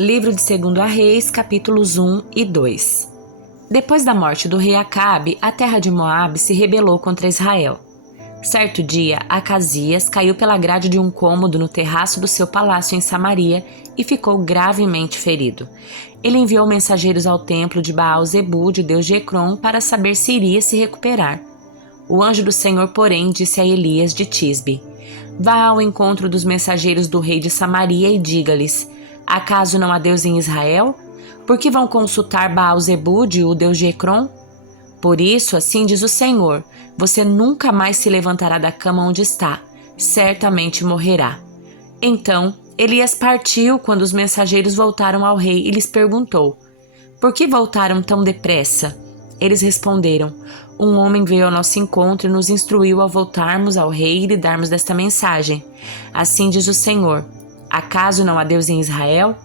Livro de 2 Reis, capítulos 1 e 2. Depois da morte do rei Acabe, a terra de Moabe se rebelou contra Israel. Certo dia, Acasias caiu pela grade de um cômodo no terraço do seu palácio em Samaria e ficou gravemente ferido. Ele enviou mensageiros ao templo de Baal-Zebude, deus de Ecrom, para saber se iria se recuperar. O anjo do Senhor, porém, disse a Elias de Tisbe: Vá ao encontro dos mensageiros do rei de Samaria e diga-lhes: Acaso não há Deus em Israel? Por que vão consultar Baal-Zebude, o deus de Ecrom? Por isso, assim diz o Senhor, você nunca mais se levantará da cama onde está, certamente morrerá. Então, Elias partiu quando os mensageiros voltaram ao rei e lhes perguntou: Por que voltaram tão depressa? Eles responderam: Um homem veio ao nosso encontro e nos instruiu a voltarmos ao rei e lhe darmos desta mensagem. Assim diz o Senhor: Acaso não há Deus em Israel?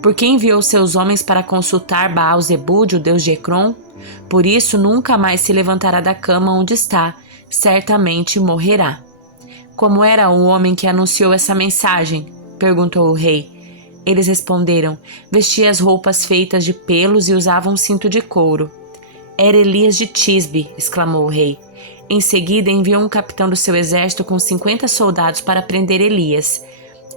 Por que enviou seus homens para consultar Baal-Zebude, o deus de Ecrom? Por isso nunca mais se levantará da cama onde está, certamente morrerá. Como era o homem que anunciou essa mensagem? Perguntou o rei. Eles responderam: Vestia as roupas feitas de pelos e usava um cinto de couro. Era Elias de Tisbe, exclamou o rei. Em seguida enviou um capitão do seu exército com 50 soldados para prender Elias.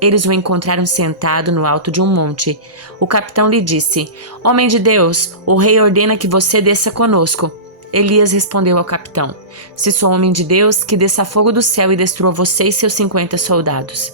Eles o encontraram sentado no alto de um monte. O capitão lhe disse: Homem de Deus, o rei ordena que você desça conosco. Elias respondeu ao capitão: Se sou homem de Deus, que desça fogo do céu e destrua você e seus 50 soldados.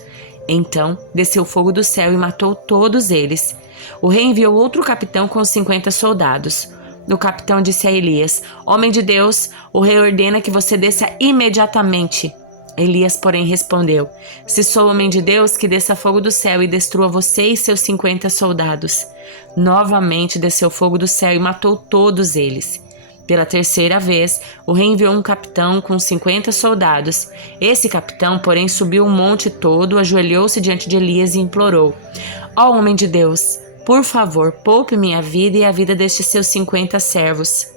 Então desceu fogo do céu e matou todos eles. O rei enviou outro capitão com 50 soldados. O capitão disse a Elias: Homem de Deus, o rei ordena que você desça imediatamente. Elias, porém, respondeu: Se sou homem de Deus, que desça fogo do céu e destrua você e seus 50 soldados. Novamente desceu fogo do céu e matou todos eles. Pela terceira vez, o rei enviou um capitão com 50 soldados. Esse capitão, porém, subiu o monte todo, ajoelhou-se diante de Elias e implorou: Ó homem de Deus, por favor, poupe minha vida e a vida destes seus 50 servos.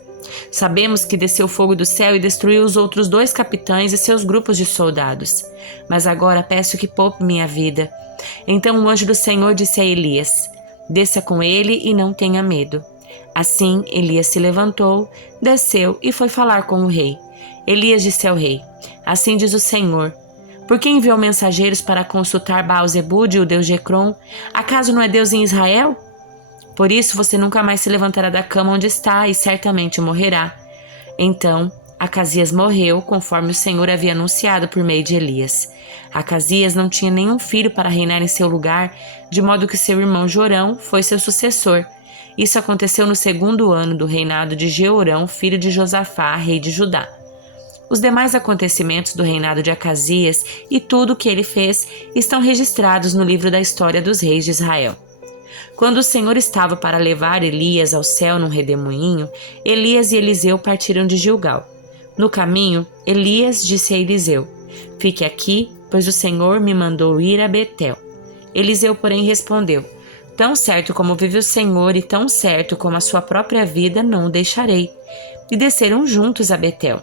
Sabemos que desceu fogo do céu e destruiu os outros 2 capitães e seus grupos de soldados. Mas agora peço que poupe minha vida. Então o anjo do Senhor disse a Elias: Desça com ele e não tenha medo. Assim Elias se levantou, desceu e foi falar com o rei. Elias disse ao rei: Assim diz o Senhor: Por que enviou mensageiros para consultar Baal-Zebude, o deus de Ecrom? Acaso não é Deus em Israel? Por isso você nunca mais se levantará da cama onde está e certamente morrerá. Então, Acasias morreu, conforme o Senhor havia anunciado por meio de Elias. Acasias não tinha nenhum filho para reinar em seu lugar, de modo que seu irmão Jorão foi seu sucessor. Isso aconteceu no 2º ano do reinado de Jeorão, filho de Josafá, rei de Judá. Os demais acontecimentos do reinado de Acasias e tudo o que ele fez estão registrados no livro da história dos reis de Israel. Quando o Senhor estava para levar Elias ao céu num redemoinho, Elias e Eliseu partiram de Gilgal. No caminho, Elias disse a Eliseu: Fique aqui, pois o Senhor me mandou ir a Betel. Eliseu, porém, respondeu: Tão certo como vive o Senhor e tão certo como a sua própria vida, não o deixarei. E desceram juntos a Betel.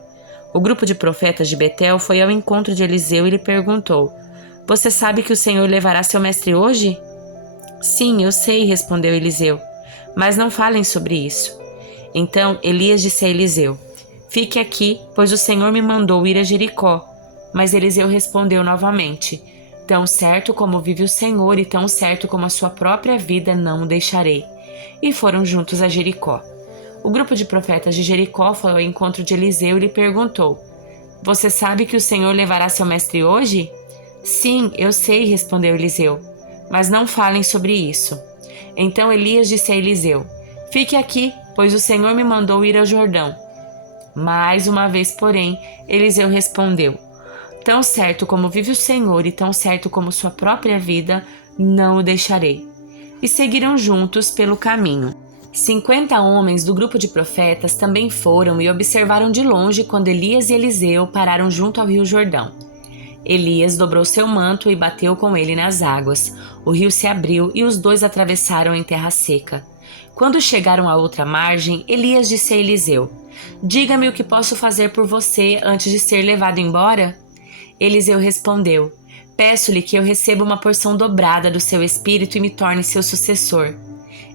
O grupo de profetas de Betel foi ao encontro de Eliseu e lhe perguntou: Você sabe que o Senhor levará seu mestre hoje? Sim, eu sei, respondeu Eliseu, mas não falem sobre isso. Então Elias disse a Eliseu: Fique aqui, pois o Senhor me mandou ir a Jericó. Mas Eliseu respondeu novamente: Tão certo como vive o Senhor e tão certo como a sua própria vida, não o deixarei. E foram juntos a Jericó. O grupo de profetas de Jericó foi ao encontro de Eliseu e lhe perguntou: Você sabe que o Senhor levará seu mestre hoje? Sim, eu sei, respondeu Eliseu, mas não falem sobre isso. Então Elias disse a Eliseu: Fique aqui, pois o Senhor me mandou ir ao Jordão. Mais uma vez, porém, Eliseu respondeu: Tão certo como vive o Senhor e tão certo como sua própria vida, não o deixarei. E seguiram juntos pelo caminho. 50 homens do grupo de profetas também foram e observaram de longe quando Elias e Eliseu pararam junto ao rio Jordão. Elias dobrou seu manto e bateu com ele nas águas. O rio se abriu e os dois atravessaram em terra seca. Quando chegaram à outra margem, Elias disse a Eliseu: Diga-me o que posso fazer por você antes de ser levado embora? Eliseu respondeu: Peço-lhe que eu receba uma porção dobrada do seu espírito e me torne seu sucessor.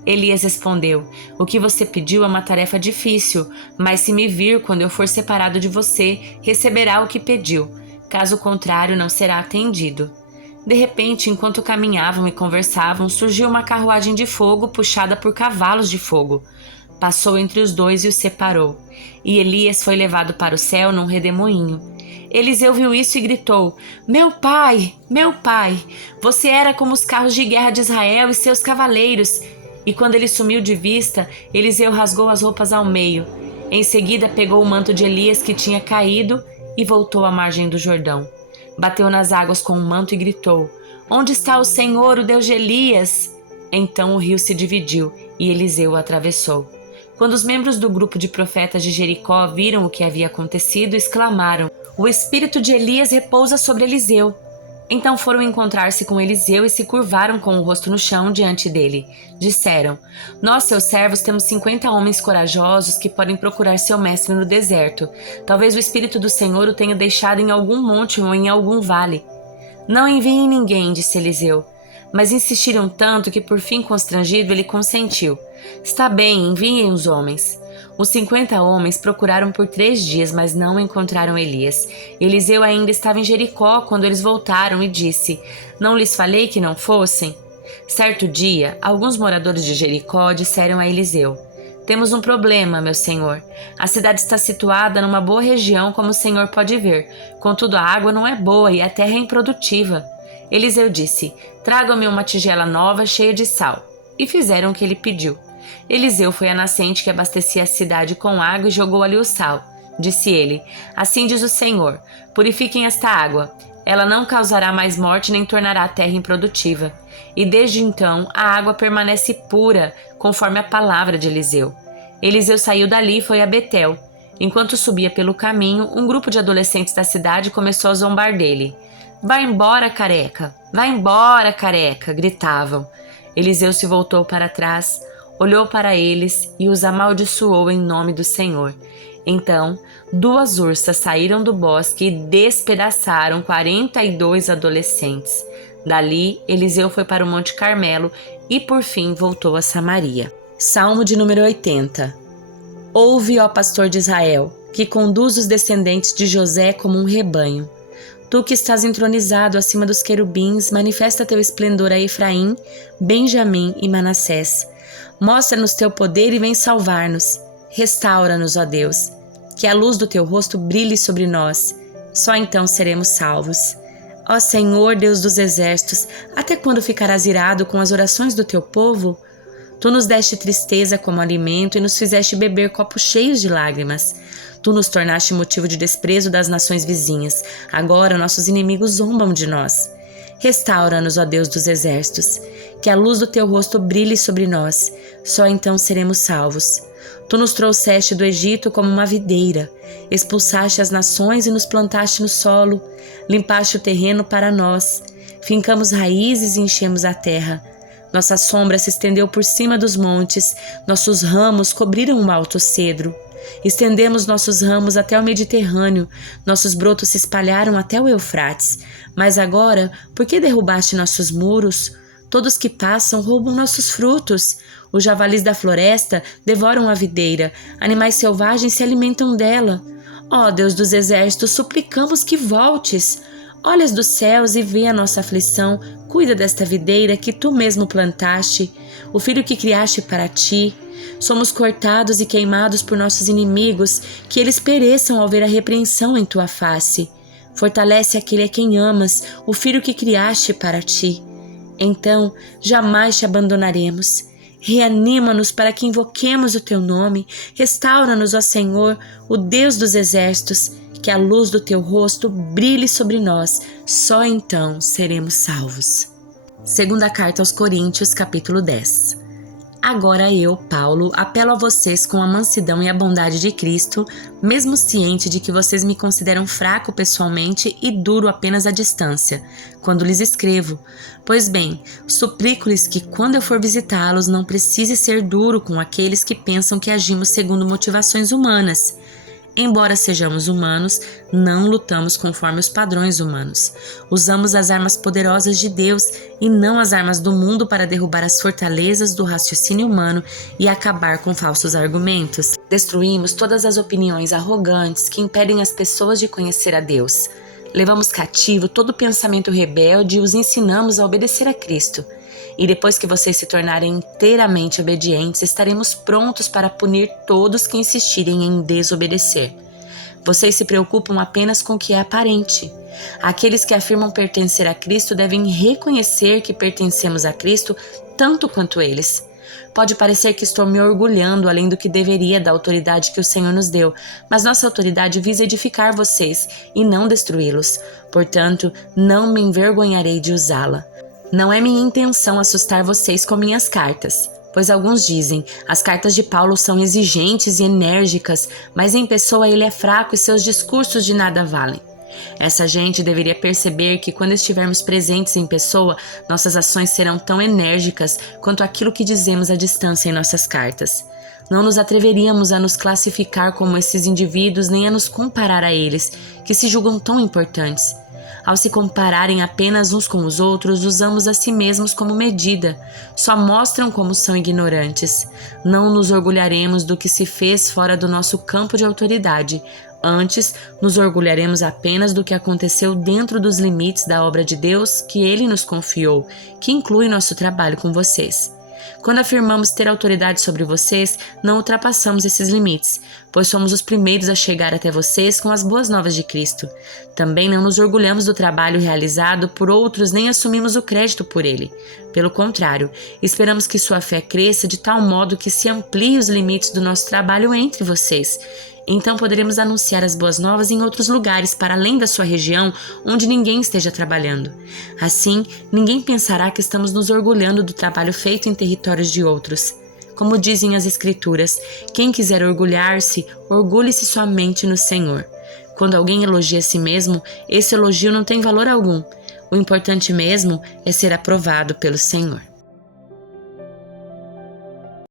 Elias respondeu: o que você pediu é uma tarefa difícil, mas se me vir quando eu for separado de você, receberá o que pediu. Caso contrário, não será atendido. De repente, enquanto caminhavam e conversavam, surgiu uma carruagem de fogo puxada por cavalos de fogo. Passou entre os dois e os separou. E Elias foi levado para o céu num redemoinho. Eliseu viu isso e gritou: meu pai, você era como os carros de guerra de Israel e seus cavaleiros. E quando ele sumiu de vista, Eliseu rasgou as roupas ao meio. Em seguida, pegou o manto de Elias que tinha caído e voltou à margem do Jordão. Bateu nas águas com o manto e gritou: onde está o Senhor, o Deus de Elias? Então o rio se dividiu e Eliseu o atravessou. Quando os membros do grupo de profetas de Jericó viram o que havia acontecido, exclamaram: o espírito de Elias repousa sobre Eliseu. Então foram encontrar-se com Eliseu e se curvaram com o rosto no chão diante dele. Disseram: nós, seus servos, temos 50 homens corajosos que podem procurar seu mestre no deserto. Talvez o espírito do Senhor o tenha deixado em algum monte ou em algum vale. Não enviem ninguém, disse Eliseu. Mas insistiram tanto que, por fim constrangido, ele consentiu. Está bem, enviem os homens. Os 50 homens procuraram por 3 dias, mas não encontraram Elias. Eliseu ainda estava em Jericó quando eles voltaram e disse: não lhes falei que não fossem? Certo dia, alguns moradores de Jericó disseram a Eliseu: temos um problema, meu senhor. A cidade está situada numa boa região, como o senhor pode ver. Contudo, a água não é boa e a terra é improdutiva. Eliseu disse: tragam-me uma tigela nova cheia de sal. E fizeram o que ele pediu. Eliseu foi à nascente que abastecia a cidade com água e jogou ali o sal. Disse ele: assim diz o Senhor, purifiquem esta água. Ela não causará mais morte nem tornará a terra improdutiva. E desde então a água permanece pura, conforme a palavra de Eliseu. Eliseu saiu dali e foi a Betel. Enquanto subia pelo caminho, um grupo de adolescentes da cidade começou a zombar dele. Vai embora, careca! Vai embora, careca! Gritavam. Eliseu se voltou para trás, olhou para eles e os amaldiçoou em nome do Senhor. Então, 2 ursas saíram do bosque e despedaçaram 42 adolescentes. Dali, Eliseu foi para o Monte Carmelo e, por fim, voltou a Samaria. Salmo de número 80. Ouve, ó pastor de Israel, que conduz os descendentes de José como um rebanho. Tu que estás entronizado acima dos querubins, manifesta teu esplendor a Efraim, Benjamim e Manassés. Mostra-nos teu poder e vem salvar-nos. Restaura-nos, ó Deus. Que a luz do teu rosto brilhe sobre nós. Só então seremos salvos. Ó Senhor, Deus dos exércitos, até quando ficarás irado com as orações do teu povo? Tu nos deste tristeza como alimento e nos fizeste beber copos cheios de lágrimas. Tu nos tornaste motivo de desprezo das nações vizinhas. Agora nossos inimigos zombam de nós. Restaura-nos, ó Deus dos exércitos. Que a luz do teu rosto brilhe sobre nós. Só então seremos salvos. Tu nos trouxeste do Egito como uma videira. Expulsaste as nações e nos plantaste no solo. Limpaste o terreno para nós. Fincamos raízes e enchemos a terra. Nossa sombra se estendeu por cima dos montes. Nossos ramos cobriram um alto cedro. Estendemos nossos ramos até o Mediterrâneo, nossos brotos se espalharam até o Eufrates. Mas agora, por que derrubaste nossos muros? Todos que passam roubam nossos frutos. Os javalis da floresta devoram a videira, animais selvagens se alimentam dela. Ó Deus dos exércitos, suplicamos que voltes. Olhas dos céus e vê a nossa aflição, cuida desta videira que tu mesmo plantaste, o filho que criaste para ti. Somos cortados e queimados por nossos inimigos, que eles pereçam ao ver a repreensão em tua face. Fortalece aquele a quem amas, o filho que criaste para ti. Então, jamais te abandonaremos. Reanima-nos para que invoquemos o teu nome. Restaura-nos, ó Senhor, o Deus dos exércitos, que a luz do teu rosto brilhe sobre nós. Só então seremos salvos. Segunda carta aos Coríntios, capítulo 10. Agora eu, Paulo, apelo a vocês com a mansidão e a bondade de Cristo, mesmo ciente de que vocês me consideram fraco pessoalmente e duro apenas à distância, quando lhes escrevo. Pois bem, suplico-lhes que quando eu for visitá-los não precise ser duro com aqueles que pensam que agimos segundo motivações humanas. Embora sejamos humanos, não lutamos conforme os padrões humanos. Usamos as armas poderosas de Deus e não as armas do mundo para derrubar as fortalezas do raciocínio humano e acabar com falsos argumentos. Destruímos todas as opiniões arrogantes que impedem as pessoas de conhecer a Deus. Levamos cativo todo pensamento rebelde e os ensinamos a obedecer a Cristo. E depois que vocês se tornarem inteiramente obedientes, estaremos prontos para punir todos que insistirem em desobedecer. Vocês se preocupam apenas com o que é aparente. Aqueles que afirmam pertencer a Cristo devem reconhecer que pertencemos a Cristo tanto quanto eles. Pode parecer que estou me orgulhando além do que deveria da autoridade que o Senhor nos deu, mas nossa autoridade visa edificar vocês e não destruí-los. Portanto, não me envergonharei de usá-la. Não é minha intenção assustar vocês com minhas cartas, pois alguns dizem, as cartas de Paulo são exigentes e enérgicas, mas em pessoa ele é fraco e seus discursos de nada valem. Essa gente deveria perceber que quando estivermos presentes em pessoa, nossas ações serão tão enérgicas quanto aquilo que dizemos à distância em nossas cartas. Não nos atreveríamos a nos classificar como esses indivíduos nem a nos comparar a eles, que se julgam tão importantes. Ao se compararem apenas uns com os outros, usamos a si mesmos como medida. Só mostram como são ignorantes. Não nos orgulharemos do que se fez fora do nosso campo de autoridade. Antes, nos orgulharemos apenas do que aconteceu dentro dos limites da obra de Deus que Ele nos confiou, que inclui nosso trabalho com vocês. Quando afirmamos ter autoridade sobre vocês, não ultrapassamos esses limites, pois somos os primeiros a chegar até vocês com as boas novas de Cristo. Também não nos orgulhamos do trabalho realizado por outros nem assumimos o crédito por ele. Pelo contrário, esperamos que sua fé cresça de tal modo que se amplie os limites do nosso trabalho entre vocês. Então poderemos anunciar as boas novas em outros lugares para além da sua região, onde ninguém esteja trabalhando. Assim, ninguém pensará que estamos nos orgulhando do trabalho feito em territórios de outros. Como dizem as Escrituras, quem quiser orgulhar-se, orgulhe-se somente no Senhor. Quando alguém elogia a si mesmo, esse elogio não tem valor algum. O importante mesmo é ser aprovado pelo Senhor.